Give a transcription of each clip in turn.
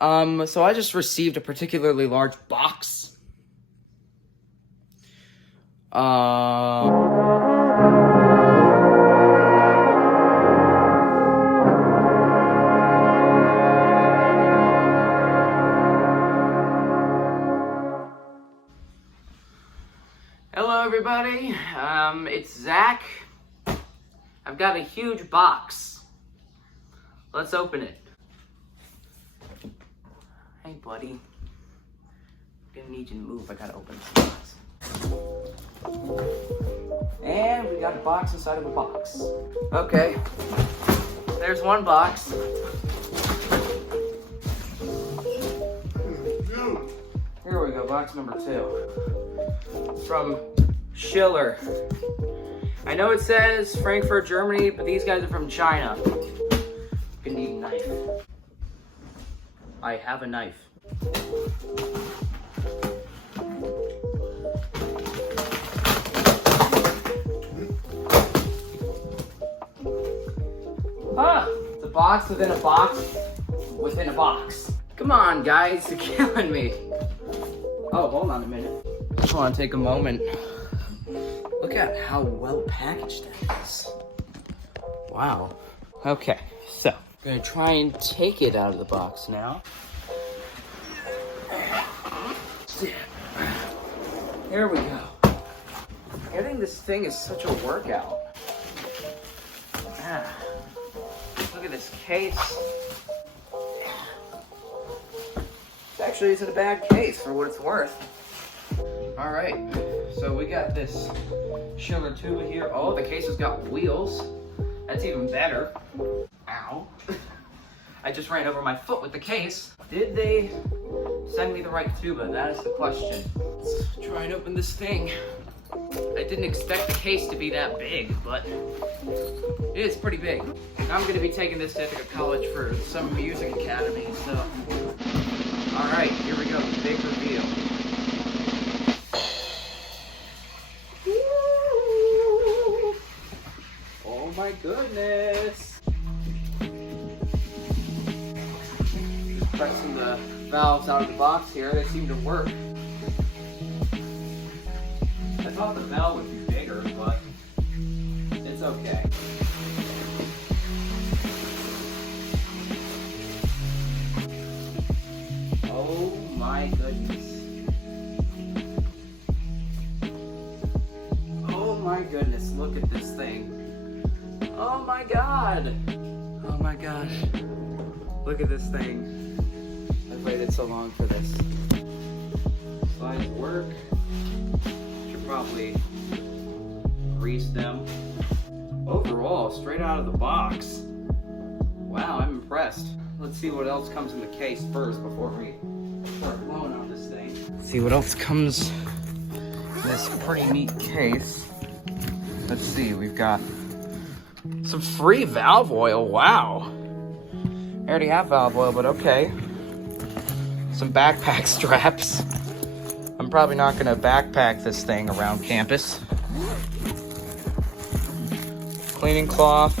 So I just received a particularly large box. Hello, everybody. It's Zach. I've got a huge box. Let's open it. Hey, buddy. I'm gonna need you to move. I gotta open this box. And we got a box inside of a box. Okay. There's one box. Here we go, box number 2. From Schiller. I know it says Frankfurt, Germany, but these guys are from China. Gonna need a knife. I have a knife. Ah! It's a box within a box within a box. Come on, guys, you're killing me. Oh, hold on a minute. I just want to take a moment. Look at how well packaged that is. Wow. Okay, so I'm gonna try and take it out of the box now. Here we go. Getting this thing is such a workout. Look at this case. It actually isn't a bad case for what it's worth. All right, so we got this Schiller Tuba here. Oh, the case has got wheels. That's even better. Ow. I just ran over my foot with the case. Did they send me the right tuba? That is the question. Let's try and open this thing. I didn't expect the case to be that big, but it is pretty big. I'm gonna be taking this to Ithaca College for some music academy, so. All right, here we go, the big reveal. Oh my goodness. Just pressing the valves out of the box here, they seem to work. I thought the valve would be bigger, but it's okay. Oh my goodness. Oh my goodness, look at this thing. Oh my god. Oh my gosh. Look at this thing. I've waited so long for this. Slides work. Should probably grease them. Overall, straight out of the box. Wow, I'm impressed. Let's see what else comes in the case first before we start blowing on this thing. Let's see what else comes in this pretty neat case. Let's see, we've got some free valve oil. Wow. I already have valve oil, but okay. Some backpack straps. I'm probably not gonna backpack this thing around campus. Cleaning cloth.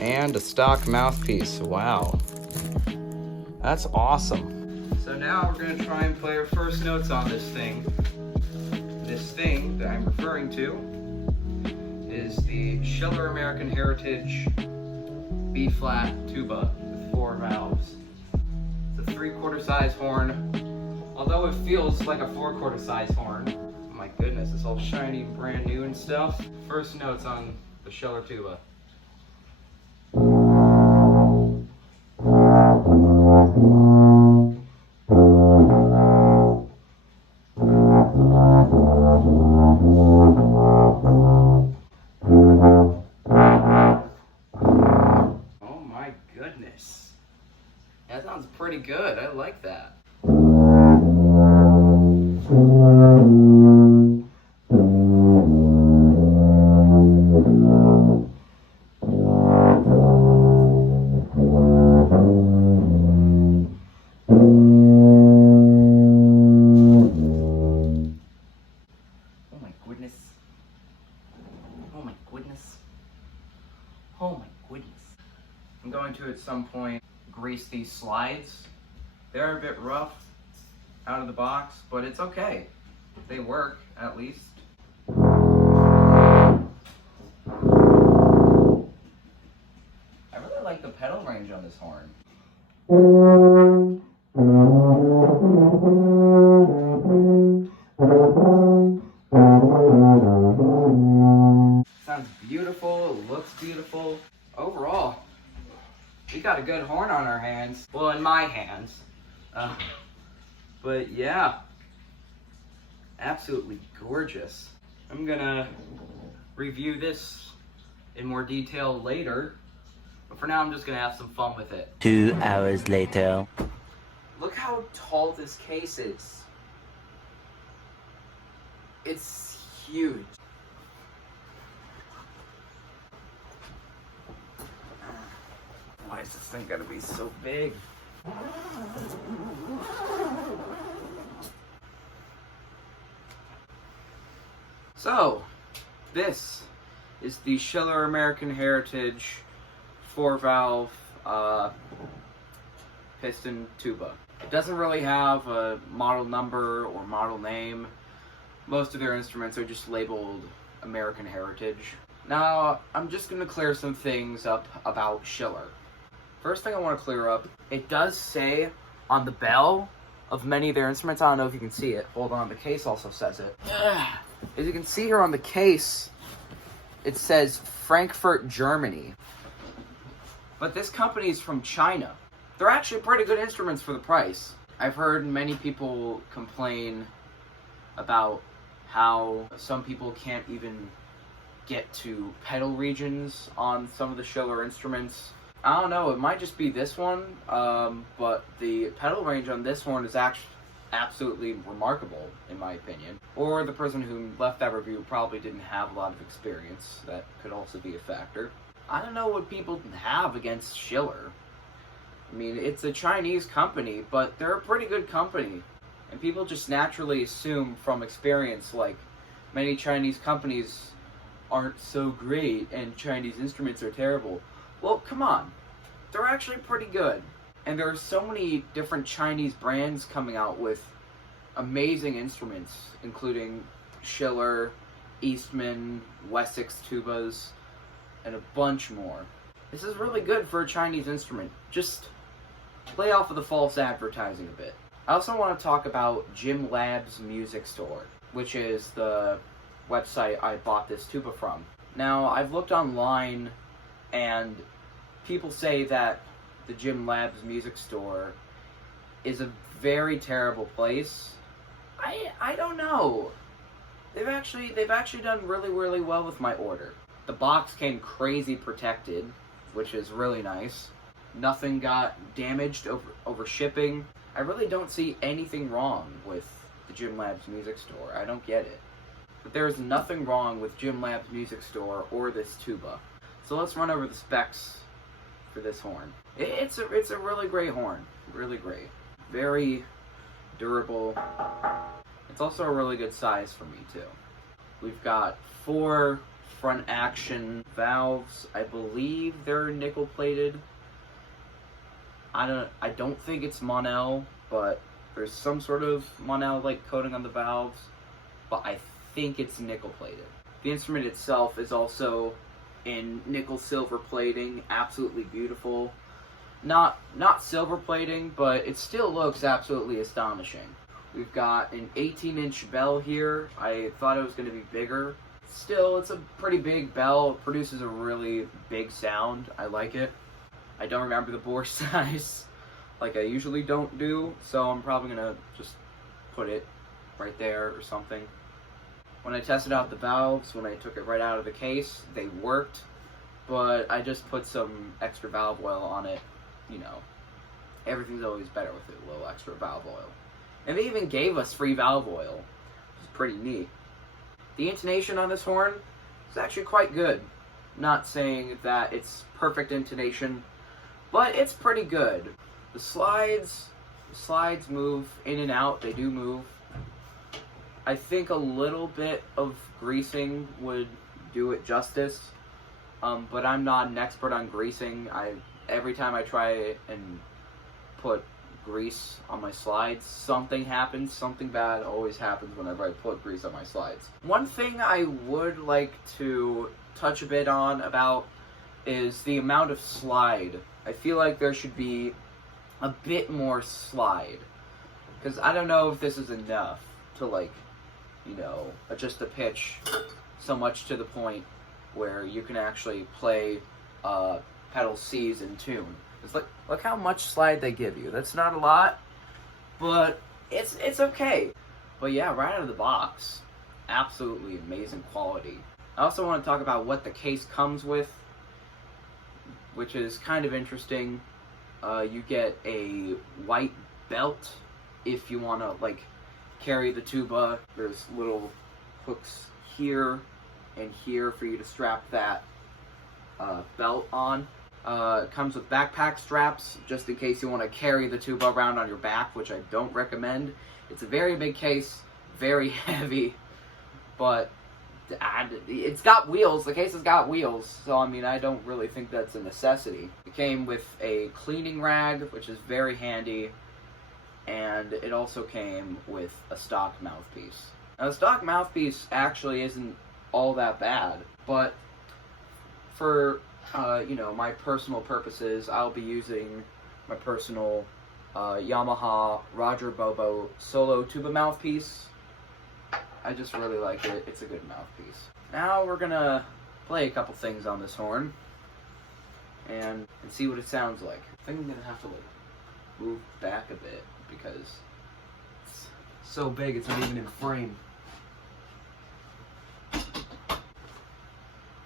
And a stock mouthpiece. Wow. That's awesome. So now we're gonna try and play our first notes on this thing. This thing that I'm referring to is the Schiller American Heritage B-flat tuba with 4 valves. It's a 3/4 size horn, although it feels like a 4/4 size horn. Oh my goodness, it's all shiny and brand new and stuff. First notes on the Schiller tuba. That sounds pretty good. I like that. replace these slides. They're a bit rough out of the box, but it's okay. They work, at least. I really like the pedal range on this horn. Sounds beautiful, it looks beautiful. Overall, we got a good horn on our hands. Well, in my hands. But yeah, absolutely gorgeous. I'm gonna review this in more detail later, but for now I'm just gonna have some fun with it. 2 hours later. Look how tall this case is. It's huge. Why is this thing gotta be so big? So, this is the Schiller American Heritage 4-valve piston tuba. It doesn't really have a model number or model name. Most of their instruments are just labeled American Heritage. Now, I'm just going to clear some things up about Schiller. First thing I want to clear up, it does say on the bell of many of their instruments, I don't know if you can see it. Hold on, the case also says it. As you can see here on the case, it says Frankfurt, Germany. But this company is from China. They're actually pretty good instruments for the price. I've heard many people complain about how some people can't even get to pedal regions on some of the Schiller instruments. I don't know, it might just be this one, but the pedal range on this one is actually absolutely remarkable, in my opinion. Or the person who left that review probably didn't have a lot of experience. That could also be a factor. I don't know what people have against Schiller. I mean, it's a Chinese company, but they're a pretty good company. And people just naturally assume from experience, like, many Chinese companies aren't so great and Chinese instruments are terrible. Well, come on. They're actually pretty good. And there are so many different Chinese brands coming out with amazing instruments, including Schiller, Eastman, Wessex tubas, and a bunch more. This is really good for a Chinese instrument. Just play off of the false advertising a bit. I also want to talk about Jim Lab's Music Store, which is the website I bought this tuba from. Now, I've looked online, and people say that the Jim Lab's Music Store is a very terrible place. I don't know. They've actually done really, really well with my order. The box came crazy protected, which is really nice. Nothing got damaged over shipping. I really don't see anything wrong with the Jim Lab's Music Store. I don't get it. But there is nothing wrong with Jim Lab's Music Store or this tuba. So let's run over the specs for this horn. It's a really great horn. Really great. Very durable. It's also a really good size for me too. We've got 4 front action valves. I believe they're nickel plated. I don't think it's Monel, but there's some sort of Monel-like coating on the valves, but I think it's nickel plated. The instrument itself is also in nickel silver plating, absolutely beautiful. Not silver plating, but it still looks absolutely astonishing. We've got an 18-inch bell here. I thought it was going to be bigger. Still, it's a pretty big bell. It produces a really big sound. I like it. I don't remember the bore size like I usually don't do, so I'm probably going to just put it right there or something. When I tested out the valves, when I took it right out of the case, they worked, but I just put some extra valve oil on it. You know, everything's always better with a little extra valve oil. And they even gave us free valve oil, which is pretty neat. The intonation on this horn is actually quite good. Not saying that it's perfect intonation, but it's pretty good. The slides move in and out. They do move. I think a little bit of greasing would do it justice, but I'm not an expert on greasing. Every time I try and put grease on my slides, something happens. Something bad always happens whenever I put grease on my slides. One thing I would like to touch a bit on about is the amount of slide. I feel like there should be a bit more slide, because I don't know if this is enough to, like, you know, adjust the pitch so much to the point where you can actually play pedal C's in tune. It's like, look how much slide they give you. That's not a lot, but it's okay. But yeah, right out of the box, absolutely amazing quality. I also want to talk about what the case comes with, which is kind of interesting. You get a white belt if you want to, like, carry the tuba. There's little hooks here and here for you to strap that belt on. It comes with backpack straps, just in case you want to carry the tuba around on your back, which I don't recommend. It's a very big case, very heavy, but it's got wheels. The case has got wheels, so I mean, I don't really think that's a necessity. It came with a cleaning rag, which is very handy, and it also came with a stock mouthpiece. Now, the stock mouthpiece actually isn't all that bad, but for you know, my personal purposes, I'll be using my personal Yamaha Roger Bobo solo tuba mouthpiece. I just really like it. It's a good mouthpiece. Now we're gonna play a couple things on this horn and see what it sounds like. I think I'm gonna have to, like, move back a bit because it's so big it's not even in frame.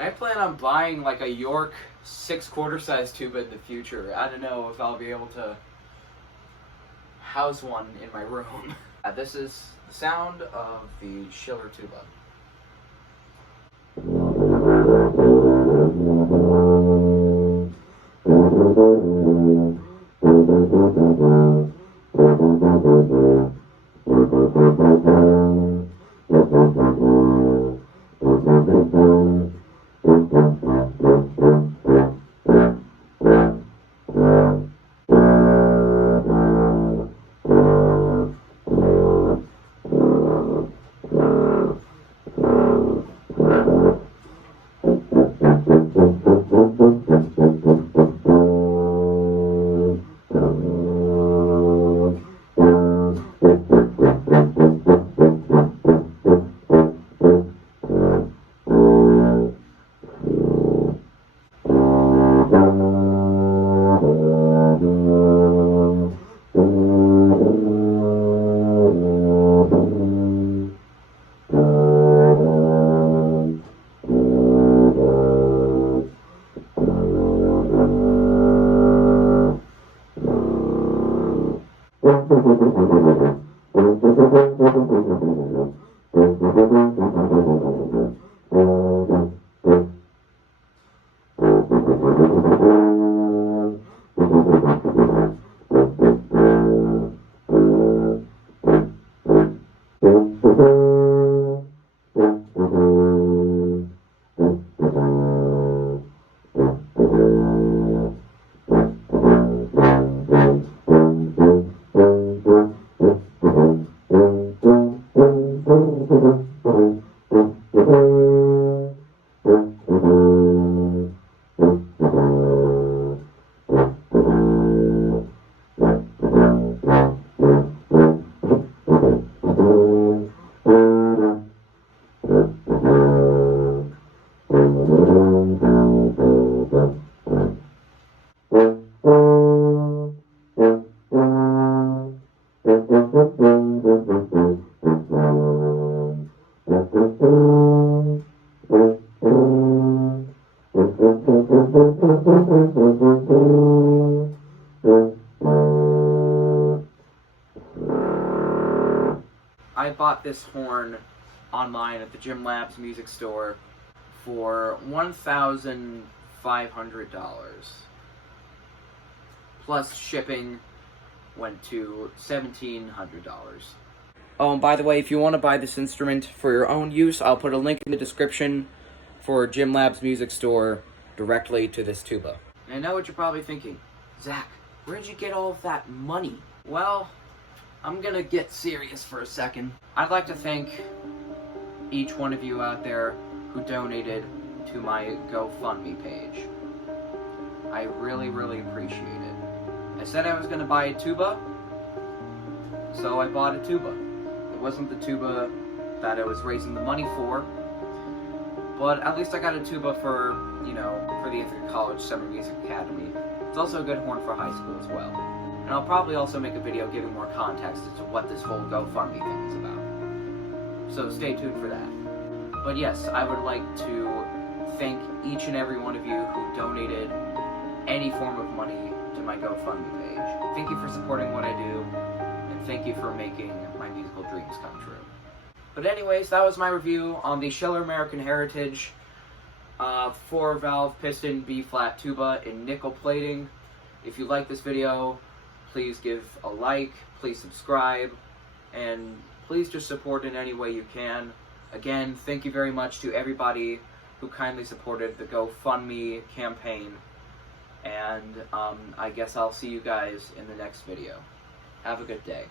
I plan on buying, like, a York 6/4 size tuba in the future. I don't know if I'll be able to house one in my room. This is the sound of the Schiller tuba. I bought this horn online at the Gym Labs music store for $1,500. Plus shipping went to $1,700. Oh, and by the way, if you want to buy this instrument for your own use, I'll put a link in the description for Gym Labs music store directly to this tuba. And I know what you're probably thinking. Zach, Where'd you get all of that money? Well, I'm gonna get serious for a second. I'd like to thank each one of you out there who donated to my GoFundMe page. I really, really appreciate it. I said I was gonna buy a tuba, so I bought a tuba. It wasn't the tuba that I was raising the money for, but at least I got a tuba for, you know, for the Ithaca College Summer Music Academy. It's also a good horn for high school as well. And I'll probably also make a video giving more context as to what this whole GoFundMe thing is about. So stay tuned for that. But yes, I would like to thank each and every one of you who donated any form of money to my GoFundMe page. Thank you for supporting what I do, and thank you for making my musical dreams come true. But anyways, that was my review on the Schiller American Heritage 4-valve piston B-flat tuba in nickel plating. If you like this video, please give a like, please subscribe, and please just support in any way you can. Again, thank you very much to everybody who kindly supported the GoFundMe campaign. And I guess I'll see you guys in the next video. Have a good day.